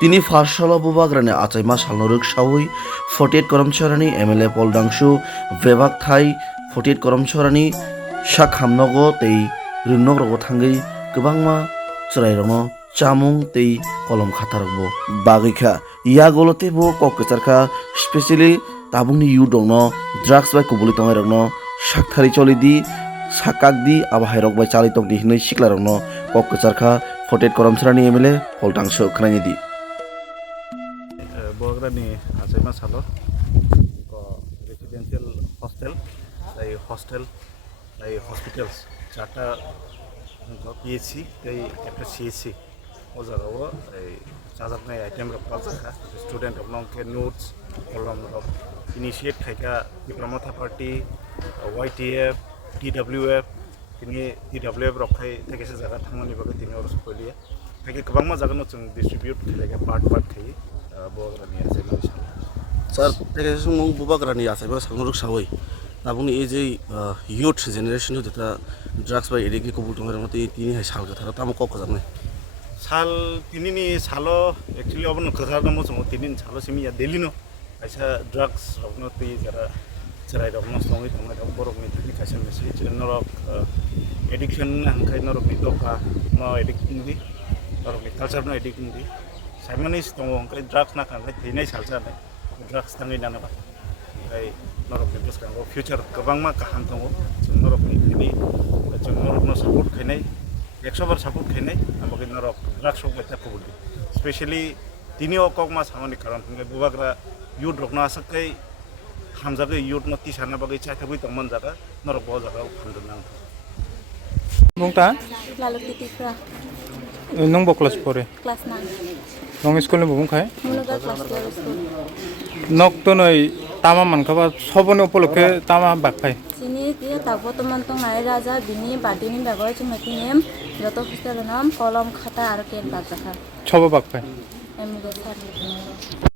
তিনি ফারসালা বুবাग्রানে আচাইমা সালনরুক সাউই 48 করমচরানি এমএলএ পলদাংশু বেবাক থাই 48 করমচরানি শাক হামনগো তেই রিনক রগো থাঙ্গै गोबांमा चराइरंनो चामुं तै कलम खातारगबो बागैखा या गलते bo kok kecarka specially tabungni yu dongno drugs bai kubuli tongairokno sakthari cholidi sakakdi aba hairok bai chali tongdi hinui siklarokno kok kecarka 48 koromsrani MLA poltangso khnaini di Boagrani achaima salo ko residential hostel এই hospitals চারটা PHC এই একটা CSC ও জায়গাও এই চাজাবনাই item rock পালসাখা student অবলংকে notes কলম rock initiate খাইকা ডিপ্লোমাথা party YTF টিডব্লিউএফ তিনি টিডব্লিউএফ rock খাই থাকেছে জায়গা থাংমানি বাকে তিনি অরস কইলিয়া খাইকে गोबांमा জায়গানো जों ডিস্ট্রিবিউট খাইকা পার্ট খাই বগ্রানি আছে মানসা স্যার থেকে সুমং বুবাগ্রানি আচাইমা সালনরুক সাউই নাবুনি এই যে ইউথ জেনারেশন যেটা ড্রাগস বা এডিকি কবুল টঙ্গের মতো তিনি হাই সাল কথা তাম কক জানে সাল তিনিনি সালো একচুয়ালি অবন কথা দমো সম তিনিন সালো সিমিয়া দেলিনো আইসা ড্রাগস রকনো তি যারা চরাই রকনো সঙ্গে তোমরা বরক নি থাকি কাছে মেসি নরক এডিকশন হাঙ্কাই নরক নি দকা ন এডিকশন দি নরক নি কালচার ন এডিকশন দি সাইমানিস দङ হাঙ্কাই ড্রাগস না খাঙ্কাই থैनाय सालजा ড্রাগস थाङै नानोबा ओमफ्राय नरकनि बुसखांगौ फिउचार गोबांमा गाहाम दङ जों नरकनि दिनै जों नरकनो सापर्ट खायनाय 100 बार सापर्ट खायनाय आमबागै नरक ड्राग्स रक बायता कबुलि स्पेशली दिनै अकमा सामानि कारण थांगाय बुबाग्रा युथ रकनो आसाकै हामजागै युथ न तिसाना बागै चाइथाबै दंमोन जागा नरक ब जागा फान्दो नां Bungta, Lalu titikra nung bo class pore. kelas 9 Nung school ni bung khai. munuga kelas 2 school Nok to noi tama man khaba sobone upolokhe tama bak khai. sini dia tabo teman tong nai raja bini badini bagor cumati nem joto hostel nam kolom khata ar ken bazakha Chobo bak khai. em go sar